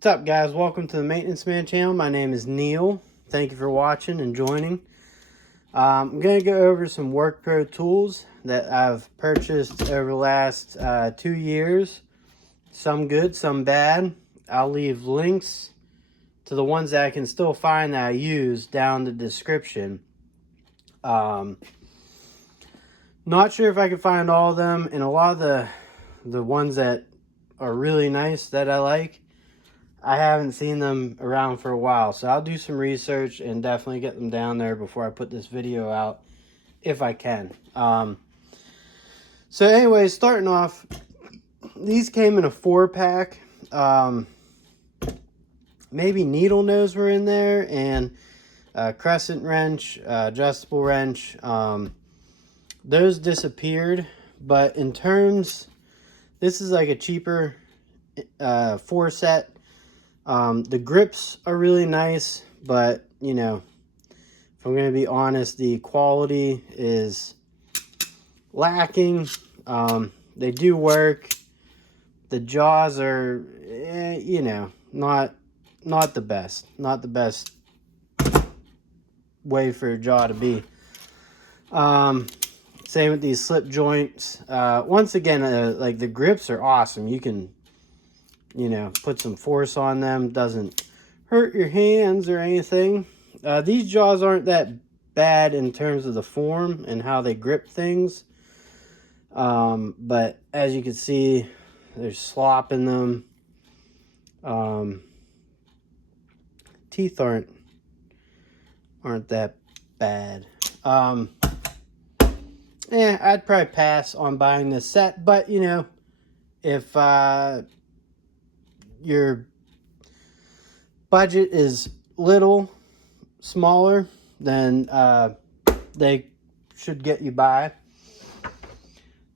What's up, guys? Welcome to the Maintenance Man channel. My name is Neil. Thank you for watching and joining. I'm going to go over some Workpro tools that I've purchased over the last 2 years. Some good, some bad. I'll leave links to the ones that I can still find that I use down in the description. Not sure if I can find all of them, and a lot of the ones that are really nice that I like, I haven't seen them around for a while, so I'll do some research and definitely get them down there before I put this video out, if I can. So anyway, starting off, these came in a 4-pack. Maybe needle nose were in there, and crescent wrench, adjustable wrench. Those disappeared, but in terms, this is like a cheaper 4-set. The grips are really nice, but you know, if I'm going to be honest, the quality is lacking. They do work. The jaws are, you know, not the best. Not the best way for a jaw to be. Same with these slip joints. Once again, like the grips are awesome. You can, you know, put some force on them. Doesn't hurt your hands or anything. These jaws aren't that bad in terms of the form and how they grip things. But as you can see, there's slop in them. Teeth aren't that bad. I'd probably pass on buying this set, but you know, if your budget is little smaller, then they should get you by.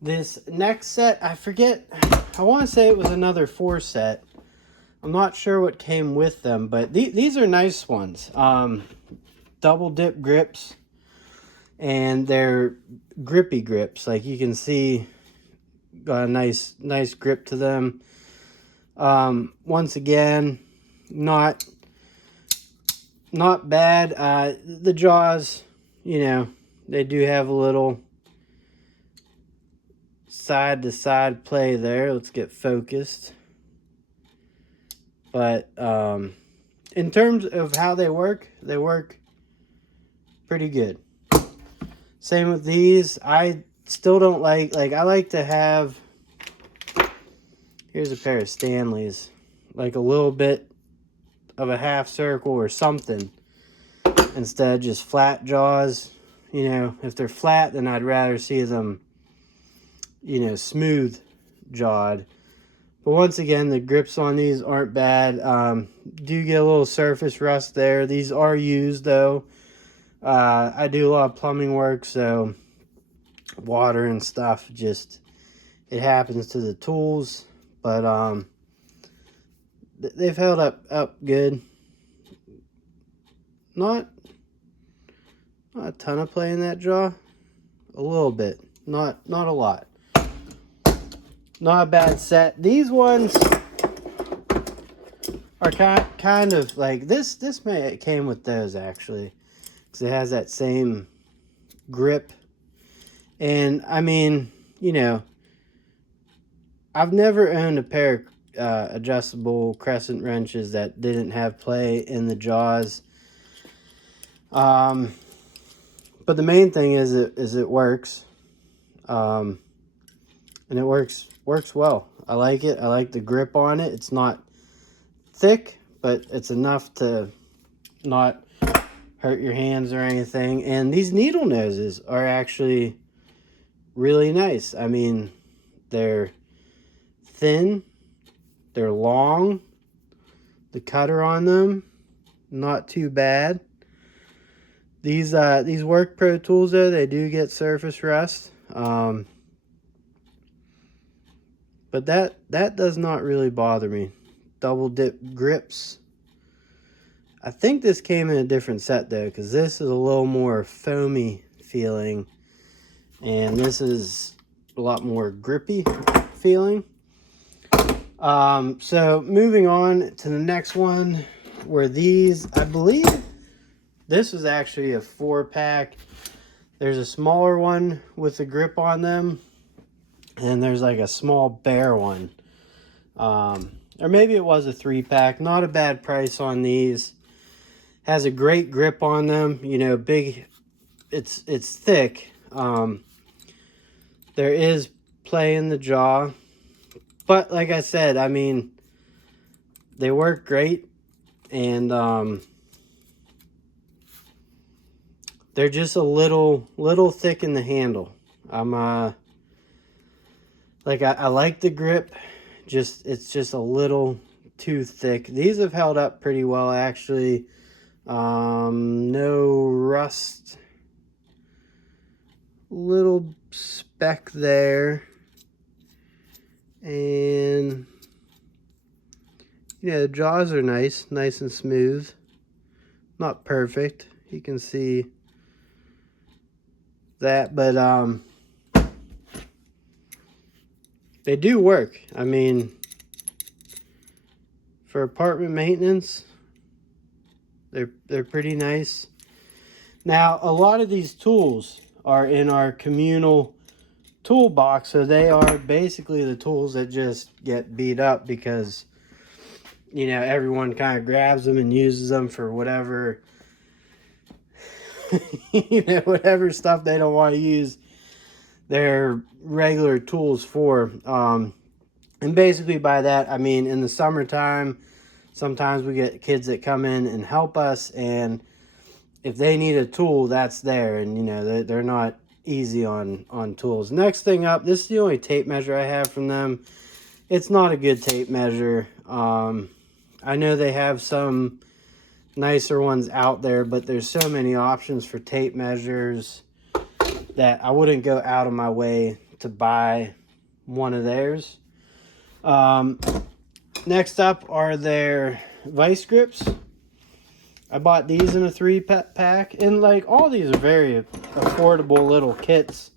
This next set, I forget, I want to say it was another 4 set. I'm not sure what came with them, but these are nice ones. Double dip grips, and they're grippy grips. Like you can see, got a nice grip to them. Once again, not bad. The jaws, you know, they do have a little side to side play there. Let's get focused. But in terms of how they work pretty good. Same with these. I still don't like I like to have, here's a pair of Stanleys, like a little bit of a half circle or something instead of just flat jaws. You know, if they're flat, then I'd rather see them, you know, smooth jawed. But once again, the grips on these aren't bad. Do get a little surface rust there. These are used though. I do a lot of plumbing work, so water and stuff, just it happens to the tools. But they've held up good. Not a ton of play in that jaw. A little bit, not a lot. Not a bad set. These ones are kind of like this came with those actually, because it has that same grip. And I mean, you know, I've never owned a pair of adjustable crescent wrenches that didn't have play in the jaws. But the main thing is it works. And it works well. I like it. I like the grip on it. It's not thick, but it's enough to not hurt your hands or anything. And these needle noses are actually really nice. I mean, they're thin, they're long, the cutter on them, not too bad. These Workpro tools though, they do get surface rust. But that does not really bother me. Double dip grips. I think this came in a different set though, because this is a little more foamy feeling, and this is a lot more grippy feeling. So moving on to the next one, were these, I believe this was actually a 4-pack. There's a smaller one with a grip on them, and there's like a small bear one. Or maybe it was a 3-pack. Not a bad price on these. Has a great grip on them. You know, big. It's thick. There is play in the jaw, but like I said, I mean, they work great, and they're just a little thick in the handle. I like the grip. It's just a little too thick. These have held up pretty well, actually. No rust. Little speck there. And yeah, the jaws are nice and smooth. Not perfect. You can see that, but they do work. I mean, for apartment maintenance, they're pretty nice. Now, a lot of these tools are in our communal toolbox, so they are basically the tools that just get beat up because, you know, everyone kind of grabs them and uses them for whatever, you know, whatever stuff they don't want to use their regular tools for. And basically by that, I mean, in the summertime, sometimes we get kids that come in and help us, and if they need a tool, that's there. And, you know, they're not easy on tools. Next thing up, this is the only tape measure I have from them. It's not a good tape measure. I know they have some nicer ones out there, but there's so many options for tape measures that I wouldn't go out of my way to buy one of theirs. Next up are their vice grips. I bought these in a 3-pack, and like all these are very affordable little kits.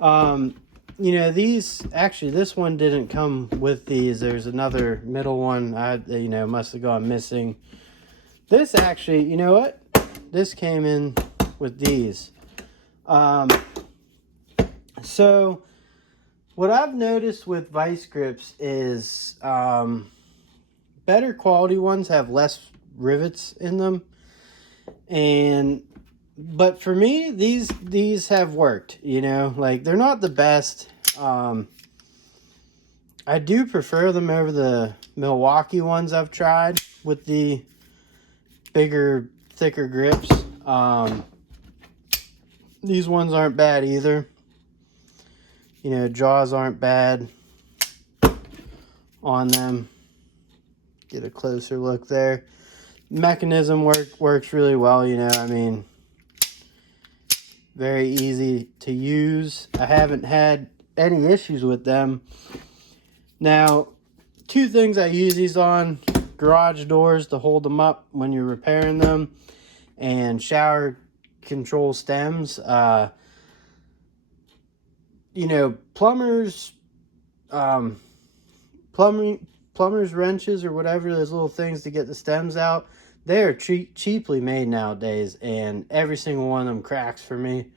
You know, these actually, this one didn't come with these. There's another middle one you know, must have gone missing. This actually, you know what? This came in with these. So what I've noticed with vice grips is better quality ones have less rivets in them, but for me, these have worked. You know, like, they're not the best. I do prefer them over the Milwaukee ones I've tried with the bigger, thicker grips. These ones aren't bad either. You know, jaws aren't bad on them. Get a closer look there. Mechanism works really well, you know. I mean, very easy to use. I haven't had any issues with them. Now, 2 things I use these on: garage doors to hold them up when you're repairing them, and shower control stems. You know, plumbers wrenches or whatever, those little things to get the stems out, they are cheaply made nowadays, and every single one of them cracks for me.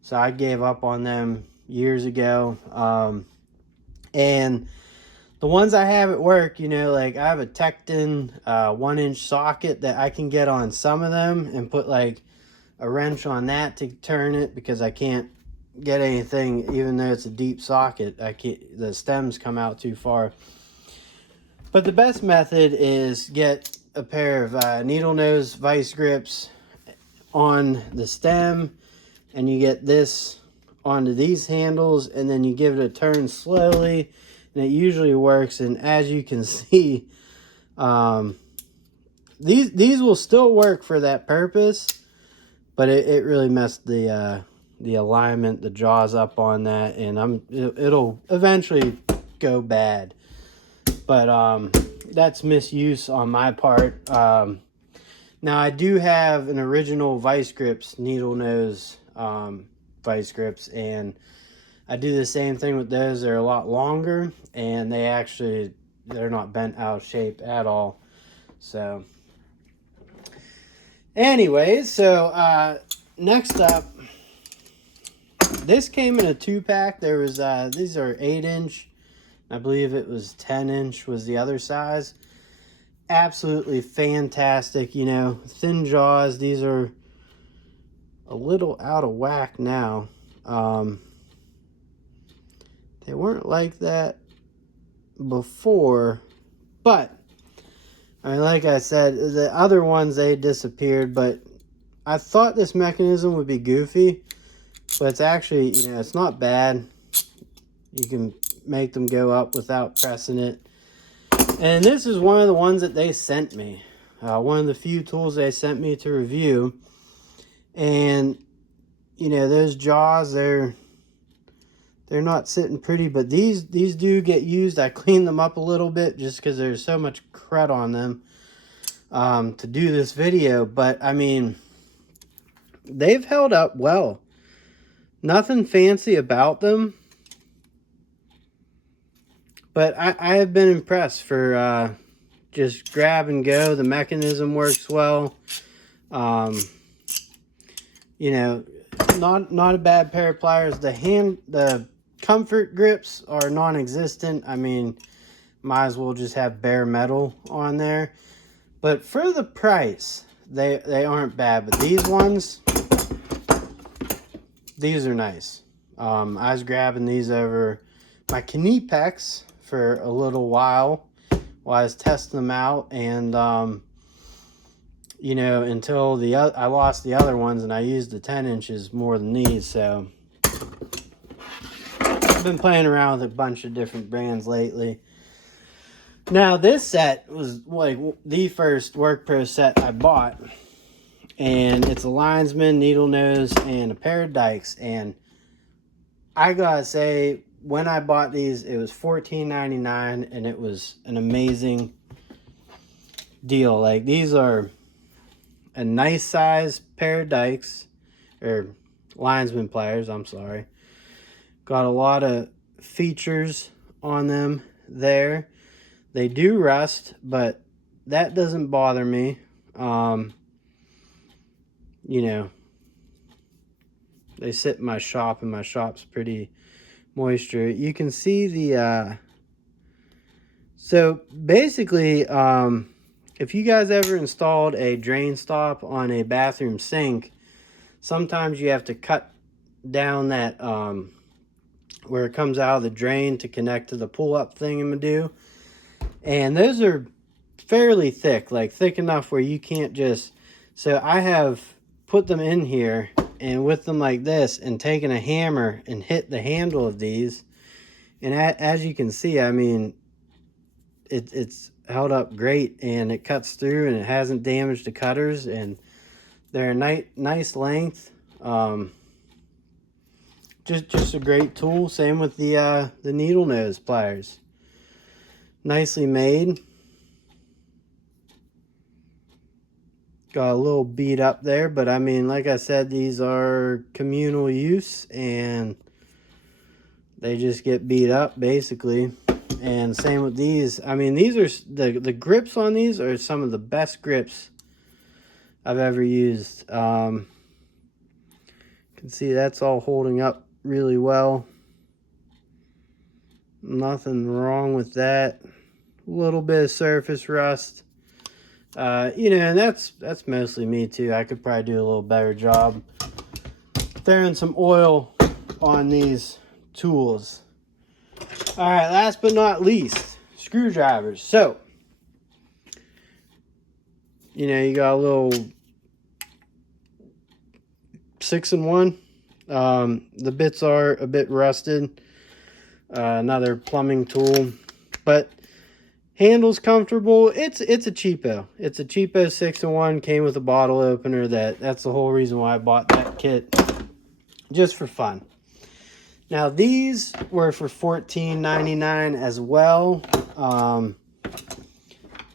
So I gave up on them years ago. And the ones I have at work, you know, like, I have a Tecton 1-inch socket that I can get on some of them and put like a wrench on that to turn it, because I can't get anything, even though it's a deep socket. The stems come out too far. But the best method is get a pair of needle nose vice grips on the stem, and you get this onto these handles, and then you give it a turn slowly, and it usually works. And as you can see, these will still work for that purpose, but it really messed the alignment, the jaws up on that, and it'll eventually go bad. But that's misuse on my part. Now, I do have an original vice grips, needle nose vice grips, and I do the same thing with those. They're a lot longer, and they actually they're not bent out of shape at all. So anyways, so next up, this came in a 2-pack. There was these are 8-inch. I believe it was 10-inch was the other size. Absolutely fantastic, you know, thin jaws. These are a little out of whack now. They weren't like that before, but I mean, like I said, the other ones, they disappeared, but I thought this mechanism would be goofy, but it's actually, you know, it's not bad. You can make them go up without pressing it. And this is one of the ones that they sent me. One of the few tools they sent me to review. And, you know, those jaws, they're not sitting pretty, but these do get used. I cleaned them up a little bit just because there's so much crud on them to do this video. But, I mean, they've held up well. Nothing fancy about them. But I have been impressed for just grab and go. The mechanism works well. You know, not a bad pair of pliers. The comfort grips are non-existent. I mean, might as well just have bare metal on there. But for the price, they aren't bad. But these ones, these are nice. I was grabbing these over my Knipex for a little while I was testing them out, and you know, until I lost the other ones, and I used the 10 inches more than these. So I've been playing around with a bunch of different brands lately. Now this set was like the first Workpro set I bought, and it's a Linesman, needle nose, and a pair of dikes. And I gotta say, when I bought these, it was $14.99, and it was an amazing deal. Like, these are a nice size pair of dikes, or Linesman pliers, I'm sorry. Got a lot of features on them there. They do rust, but that doesn't bother me. You know, they sit in my shop, and my shop's pretty moisture. You can see the so basically, if you guys ever installed a drain stop on a bathroom sink, sometimes you have to cut down that where it comes out of the drain to connect to the pull-up thingamadoo. And those are fairly thick, like thick enough where you can't just... So I have put them in here, and with them like this, and taken a hammer and hit the handle of these. And as you can see, I mean, it's held up great, and it cuts through, and it hasn't damaged the cutters, and they're a nice length. Just a great tool. Same with the needle nose pliers. Nicely made. Got a little beat up there, but I mean, like I said, these are communal use, and they just get beat up basically. And same with these. I mean, these are the grips on these are some of the best grips I've ever used. You can see that's all holding up really well. Nothing wrong with that. A little bit of surface rust. You know, and that's mostly me too. I could probably do a little better job throwing some oil on these tools. All right, last but not least, screwdrivers. So, you know, you got a little 6-in-1. The bits are a bit rusted. Another plumbing tool, but handle's comfortable. It's a cheapo. It's a cheapo 6-in-1. Came with a bottle opener. That's the whole reason why I bought that kit, just for fun. Now these were for $14.99 as well.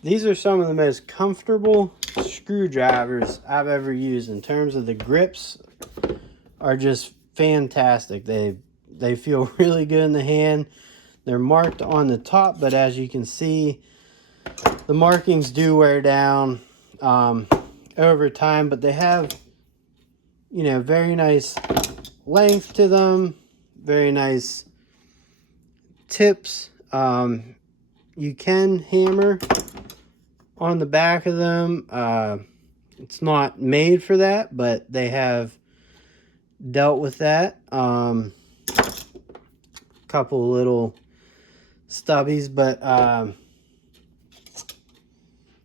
These are some of the most comfortable screwdrivers I've ever used. In terms of the grips, are just fantastic. They feel really good in the hand. They're marked on the top, but as you can see, the markings do wear down over time, but they have, you know, very nice length to them, very nice tips. You can hammer on the back of them. It's not made for that, but they have dealt with that. Couple little stubbies, but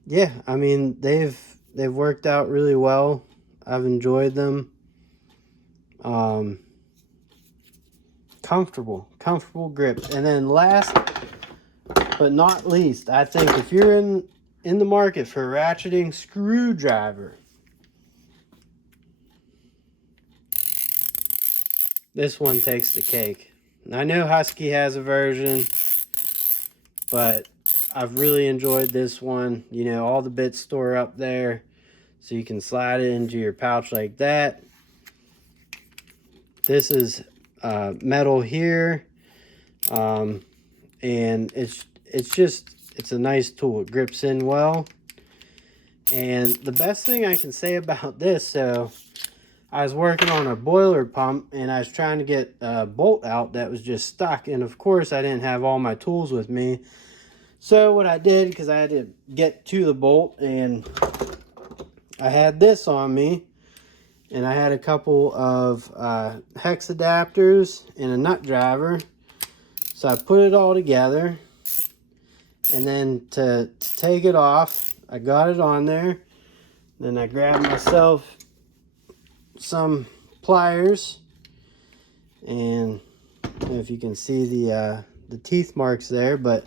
yeah, I mean, they've worked out really well. I've enjoyed them. Comfortable grip. And then last but not least, I think if you're in the market for a ratcheting screwdriver, this one takes the cake. I know Husky has a version, but I've really enjoyed this one. You know, all the bits store up there, so you can slide it into your pouch like that. This is metal here, and it's a nice tool. It grips in well. And the best thing I can say about this, so I was working on a boiler pump and I was trying to get a bolt out that was just stuck, and of course I didn't have all my tools with me. So what I did, because I had to get to the bolt, and I had this on me, and I had a couple of hex adapters and a nut driver. So I put it all together, and then to take it off, I got it on there. Then I grabbed myself some pliers, and I don't know if you can see the teeth marks there, but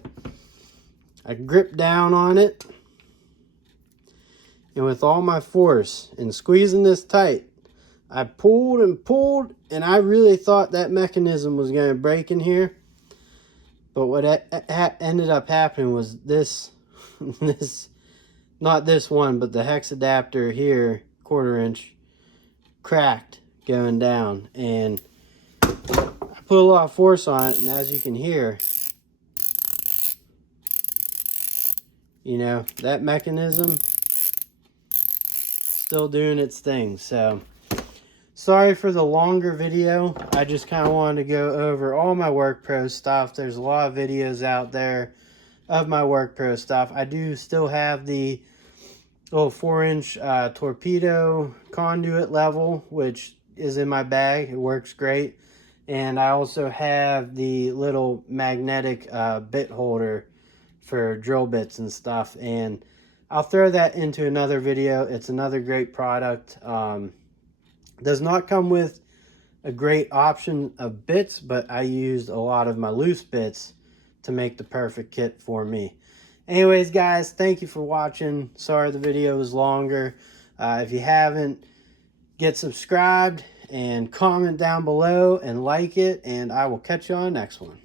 I gripped down on it, and with all my force and squeezing this tight, I pulled and pulled, and I really thought that mechanism was going to break in here. But what ended up happening was this, not this one, but the hex adapter here, 1/4 inch, cracked going down. And I put a lot of force on it, and as you can hear, you know, that mechanism still doing its thing. So sorry for the longer video. I just kind of wanted to go over all my Workpro stuff. There's a lot of videos out there of my Workpro stuff. I do still have the little 4-inch torpedo conduit level, which is in my bag. It works great. And I also have the little magnetic bit holder for drill bits and stuff. And I'll throw that into another video. It's another great product. Does not come with a great option of bits, but I used a lot of my loose bits to make the perfect kit for me. Anyways, guys, thank you for watching. Sorry the video was longer. If you haven't, get subscribed and comment down below and like it, and I will catch you on the next one.